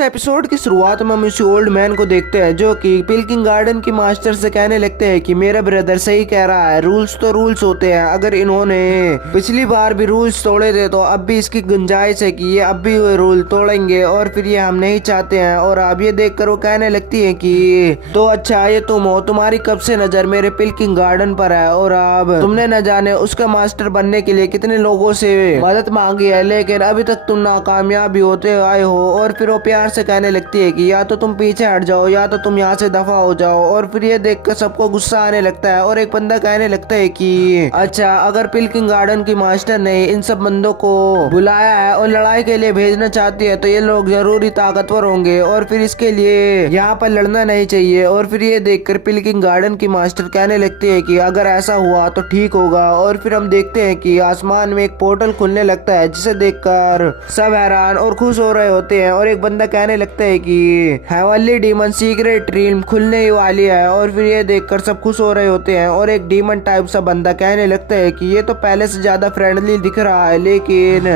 इस एपिसोड की शुरुआत में हम इस ओल्ड मैन को देखते हैं जो कि पिल्किंग गार्डन की मास्टर से कहने लगते हैं कि मेरा ब्रदर सही कह रहा है, रूल्स तो रूल्स होते हैं। अगर इन्होंने पिछली बार भी रूल्स तोड़े थे तो अब भी इसकी गुंजाइश है कि ये अब भी रूल तोड़ेंगे और फिर ये हम नहीं चाहते हैं। और अब ये देखकर वो कहने लगती है कि तो अच्छा ये तुम हो, तुम्हारी कब से नजर मेरे पिल्किंग गार्डन पर है और अब तुमने न जाने उसका मास्टर बनने के लिए कितने लोगों से मदद मांगी है, लेकिन अभी तक तुम नाकामयाब भी होते आए हो। और फिर वो प्यार से कहने लगती है कि या तो तुम पीछे हट जाओ या तो तुम यहाँ से दफा हो जाओ। और फिर ये देखकर सबको गुस्सा आने लगता है और एक बंदा कहने लगता है कि अच्छा अगर पिल्किंग गार्डन की मास्टर ने इन सब बंदों को बुलाया है और लड़ाई के लिए भेजना चाहती है तो ये लोग जरूरी ताकतवर होंगे और फिर इसके लिए यहाँ पर लड़ना नहीं चाहिए। और फिर ये देखकर पिल्किंग गार्डन की मास्टर कहने लगती है कि अगर ऐसा हुआ तो ठीक होगा। और फिर हम देखते हैं कि आसमान में एक पोर्टल खुलने लगता है जिसे देखकर सब हैरान और खुश हो रहे होते हैं। और एक बंदा कहने लगता है कि हेवनली डीमन सीक्रेट रीम खुलने ही वाली है। और फिर ये देखकर सब खुश हो रहे होते हैं और एक डीमन टाइप सा बंदा कहने लगता है कि ये तो पहले से ज्यादा फ्रेंडली दिख रहा है, लेकिन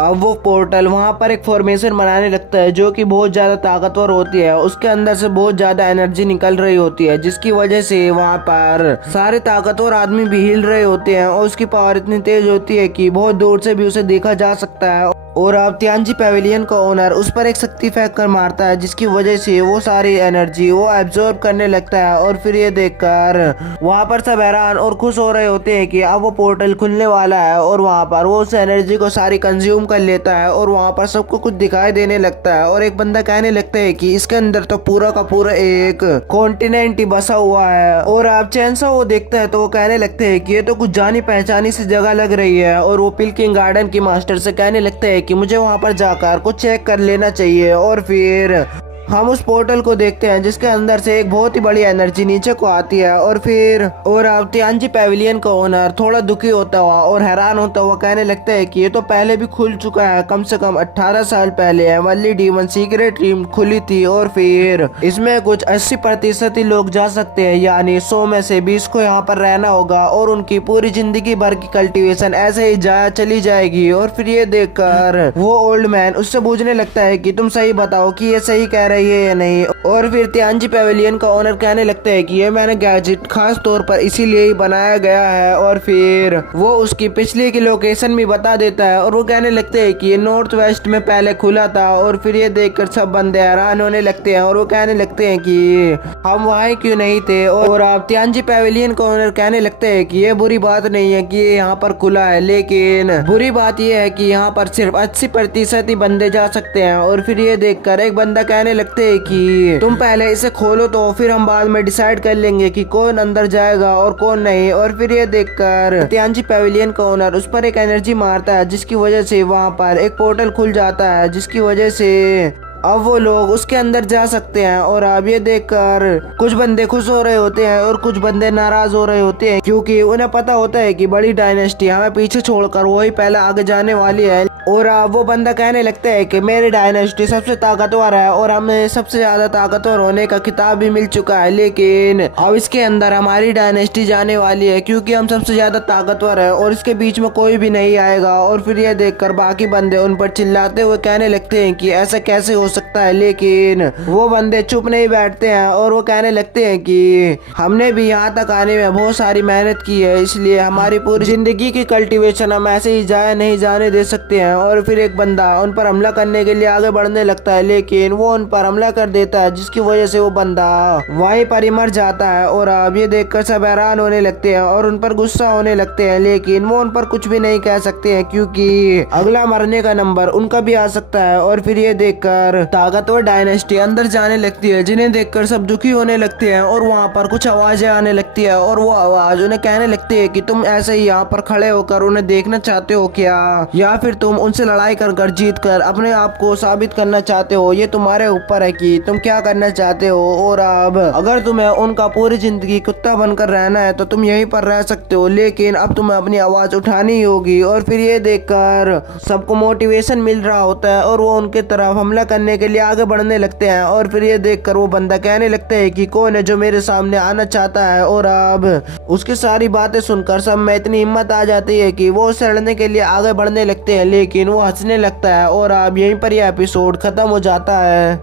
अब वो पोर्टल वहाँ पर एक फॉर्मेशन बनाने लगता है जो कि बहुत ज्यादा ताकतवर होती है। उसके अंदर से बहुत ज्यादा एनर्जी निकल रही होती है जिसकी वजह से वहाँ पर सारे ताकतवर आदमी भी हिल रहे होते हैं और उसकी पावर इतनी तेज होती है कि बहुत दूर से भी उसे देखा जा सकता है। और अब तियांजी पैवेलियन का ओनर उस पर एक शक्ति फेंक कर मारता है जिसकी वजह से वो सारी एनर्जी वो एब्जॉर्ब करने लगता है। और फिर ये देखकर वहाँ पर सब हैरान और खुश हो रहे होते हैं कि अब वो पोर्टल खुलने वाला है और वहाँ पर वो उस एनर्जी को सारी कंज्यूम कर लेता है और वहाँ पर सबको कुछ दिखाई देने लगता है। और एक बंदा कहने लगता है कि इसके अंदर तो पूरा का पूरा एक कॉन्टिनेंट ही बसा हुआ है। और आप चैन सा वो देखता है तो वो कहने लगते हैं कि ये तो कुछ जानी पहचानी सी जगह लग रही है। और वो पिल्किंग गार्डन की मास्टर से कहने लगते हैं कि मुझे वहां पर जाकर कुछ चेक कर लेना चाहिए। और फिर हम उस पोर्टल को देखते हैं जिसके अंदर से एक बहुत ही बड़ी एनर्जी नीचे को आती है। और अब तियांजी पैवेलियन का ओनर थोड़ा दुखी होता हुआ और हैरान होता हुआ कहने लगता है कि ये तो पहले भी खुल चुका है, कम से कम 18 साल पहले हेवनली डीमन सीक्रेट रीम खुली थी और फिर इसमें कुछ 80% ही लोग जा सकते हैं, यानी 100 में से 20 को यहाँ पर रहना होगा और उनकी पूरी जिंदगी भर की कल्टीवेशन ऐसे ही जाया चली जाएगी। और फिर ये देखकर वो ओल्ड मैन उससे पूछने लगता है कि तुम सही बताओ कि ये सही कह रही है या नहीं। और फिर तियांजी पैवेलियन का ओनर कहने लगता है कि ये मैंने गैजेट खास तौर पर इसीलिए ही बनाया गया है। और फिर वो उसकी पिछले की लोकेशन भी बता देता है और वो कहने लगते हैं कि ये नॉर्थ वेस्ट में पहले खुला था। और फिर ये देखकर सब बंदे हैरान होने लगते हैं और वो कहने लगते हैं कि हम वहाँ क्यों नहीं थे। और आप तियांजी पैवेलियन का ओनर कहने लगते हैं कि ये बुरी बात नहीं है कि ये यहाँ पर खुला है, लेकिन बुरी बात ये है कि यहाँ पर सिर्फ 80% ही बंदे जा सकते हैं। और फिर ये देखकर एक बंदा कहने लगते हैं कि तुम पहले इसे खोलो तो फिर हम बाद में डिसाइड कर लेंगे कि कौन अंदर जाएगा और कौन नहीं। और फिर ये देखकर तियांजी पैवेलियन का ओनर उस पर एक एनर्जी मारता है जिसकी वजह से वहाँ पर एक पोर्टल खुल जाता है जिसकी वजह से अब वो लोग उसके अंदर जा सकते हैं। और अब ये देखकर कुछ बंदे खुश हो रहे होते हैं और कुछ बंदे नाराज हो रहे होते हैं क्योंकि उन्हें पता होता है कि बड़ी डायनेस्टी हमें पीछे छोड़कर वही पहले आगे जाने वाली है। और अब वो बंदा कहने लगता है कि मेरी डायनेस्टी सबसे ताकतवर है और हमें सबसे ज्यादा ताकतवर होने का खिताब भी मिल चुका है, लेकिन अब इसके अंदर हमारी डायनेस्टी जाने वाली है क्योंकि हम सबसे ज्यादा ताकतवर है और इसके बीच में कोई भी नहीं आएगा। और फिर ये देखकर बाकी बंदे उन पर चिल्लाते हुए कहने लगते हैं कि ऐसा कैसे हो सकता है, लेकिन वो बंदे चुप नहीं बैठते हैं और वो कहने लगते हैं कि हमने भी यहाँ तक आने में बहुत सारी मेहनत की है, इसलिए हमारी पूरी जिंदगी की कल्टीवेशन हम ऐसे ही जाया नहीं जाने दे सकते हैं। और फिर एक बंदा उन पर हमला करने के लिए आगे बढ़ने लगता है, लेकिन वो उन पर हमला कर देता है जिसकी वजह से वो बंदा वहीं पर ही मर जाता है। और अब ये देखकर सब हैरान होने लगते हैं और उन पर गुस्सा होने लगते हैं, लेकिन वो उन पर कुछ भी नहीं कह सकते हैं क्योंकि अगला मरने का नंबर उनका भी आ सकता है। और फिर ये देखकर ताकतवर डायनेस्टी अंदर जाने लगती है जिन्हें देखकर सब दुखी होने लगते हैं और वहाँ पर कुछ आवाजें आने लगती है और वो आवाज उन्हें कहने लगती है कि तुम ऐसे ही यहाँ पर खड़े होकर उन्हें देखना चाहते हो क्या, या फिर तुम उनसे लड़ाई कर जीत कर अपने आप को साबित करना चाहते हो। ये तुम्हारे ऊपर है कि तुम क्या करना चाहते हो। और अब अगर तुम्हें उनका पूरी जिंदगी कुत्ता बनकर रहना है तो तुम यहीं पर रह सकते हो, लेकिन अब तुम्हें अपनी आवाज उठानी होगी। और फिर ये देखकर सबको मोटिवेशन मिल रहा होता है और वो उनके तरफ हमला करने के लिए आगे बढ़ने लगते हैं। और फिर ये देखकर वो बंदा कहने लगता है कि कौन है जो मेरे सामने आना चाहता है। और अब उसकी सारी बातें सुनकर सब में इतनी हिम्मत आ जाती है कि वो उसे लड़ने के लिए आगे बढ़ने लगते हैं, लेकिन वो हंसने लगता है और अब यहीं पर यह एपिसोड खत्म हो जाता है।